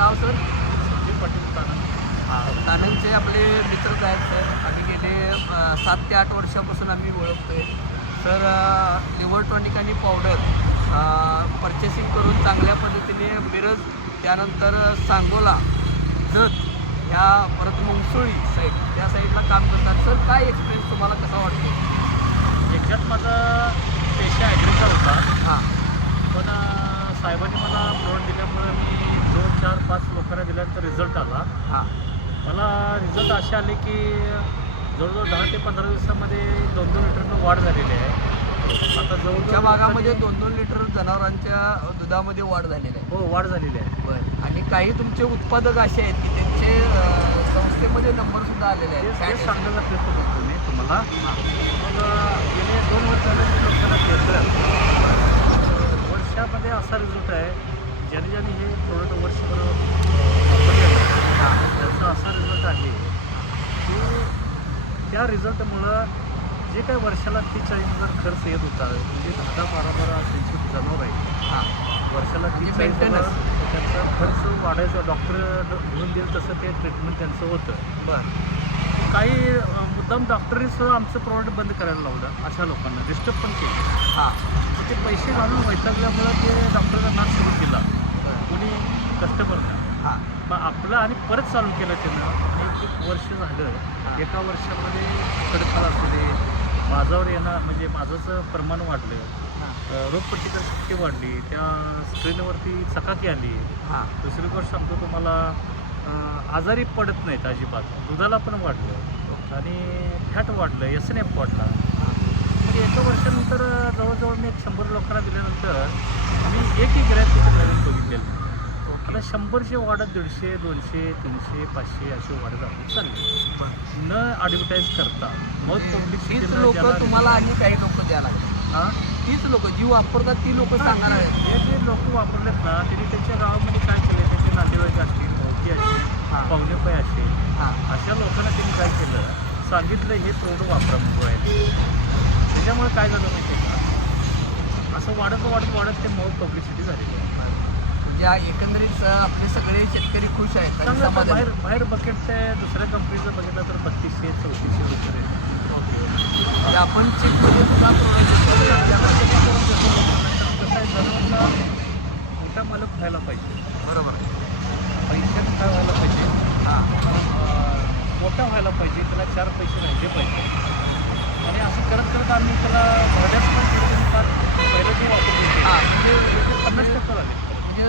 नाव sir? Sandeep Patil Kanan. काननचे आपले मित्रच आहेत सर. आम्ही गेले 7 ते 8 वर्षापासून आम्ही ओळखतो आहे सर. लिव्हर टॉनिक आणि पावडर परचेसिंग करून चांगल्या पद्धतीने मिरज, त्यानंतर सांगोला, जत, ह्या परत मुंगसुळी साईड, त्या साईडला काम करतात सर. काय एक्सपिरियन्स तुम्हाला कसा वाटतो? एक्झॅक्ट माझा पेशा ॲग्रीचा होता. हां पण साहेबांनी मला प्रोडक्ट दिल्यामुळे मी 2, 4, 5 लोकांना दिल्यानंतर रिझल्ट आला. हां मला रिझल्ट असे आले की जवळजवळ 10 ते 15 दिवसामध्ये 2-2 लिटरनं वाढ झालेली आहे. आता तुमच्या जवळजवळ भागामध्ये 2-2 लिटर जनावरांच्या दुधामध्ये वाढ झालेली आहे. हो, वाढ झालेली आहे. बरं. आणि काही तुमचे उत्पादक असे आहेत की त्यांचे संस्थेमध्ये नंबरसुद्धा आलेले आहेत. तेच सांगायचा प्रयत्न करतो मी तुम्हाला. मग गेले 2 वर्ष झाले मी लोकांना घेतलं. वर्षामध्ये असा रिझल्ट आहे, ज्याने हे प्रोडक्ट वर्षभर वापरलेलं आहे त्याचा असा रिझल्ट आहे की त्या रिझल्टमुळं जे काही वर्षाला 30-40 हजार खर्च येत होता, म्हणजे 10-12 त्यांची जनावर आहे. हां वर्षाला 30-40 हजार त्यांचा खर्च वाढायचा. डॉक्टर घेऊन देईल तसं ते ट्रीटमेंट त्यांचं होतं. बरं. काही मुद्दाम डॉक्टरीसुद्धा आमचं प्रोडक्ट बंद करायला लावलं. अशा लोकांना डिस्टर्ब पण केलं. हां ते पैसे घालून वैतागल्यामुळं ते डॉक्टरचा नाच सुरू केला कोणी कस्टमरनं. हां मग आपलं आणि परत चालू केलं त्यानं. आणि 1 वर्ष झालं. एका वर्षामध्ये खडकाळ असू दे, माझावर येणं म्हणजे माझंच प्रमाण वाढलं, रोगप्रतिकार शक्ती वाढली, त्या स्क्रीनवरती चकाकी आली. हां दुसरी गोष्ट सांगतो तुम्हाला, आजारी पडत नाहीत अजिबात. दुधाला पण वाढलं आणि फॅट वाढलं, SNF वाढला. म्हणजे एका वर्षानंतर जवळजवळ मी 100 लोकांना दिल्यानंतर मी एकही गिऱ्हाईक तिथे नवीन बघितलेलं नाही. आता 100चे वाढत 150, 200, 300, 500 असे वाढत आपण चालले न ॲडव्हर्टाईज करता. मग तीच पब्लिसिटीला लोक ज्याला तुम्हाला आणि काही लोक द्यायला लागले. हां तीच लोक जी वापरतात ती लोक सांगणार आहेत. हे जे लोक वापरलेत ना, त्यांनी त्यांच्या गावामध्ये काय केलं, त्यांचे नातेवाईक असतील, ओळखी असतील, पाहुणेपाय असतील, हां अशा लोकांना त्यांनी काय केलं, सांगितलं हे प्रोडक्ट वापरा म्हणून. त्याच्यामुळे काय झालं माहिती आहे का, असं वाढत ते मग पब्लिसिटी झालेली आहे. म्हणजे एकंदरीत आपले सगळे शेतकरी खुश आहेत आणि चांगलं. आता समाधानी. बाहेर बकेटच्या दुसऱ्या कंपनीचं बघितलं तर 3200-3400 रुपये आहे. म्हणजे आपण चेकमध्ये सुद्धा प्रोडक्ट कसं आहे, जनावरला मोठा मालक व्हायला पाहिजे, बरोबर. पैशात काय व्हायला पाहिजे, हां मोठा व्हायला पाहिजे, त्याला 4 पैसे राहिले पाहिजे. आणि असं करत आम्ही त्याला भाड्यात पण थोडं फार पहिलं जे वापरत होते हां म्हणजे 50% झाले. म्हणजे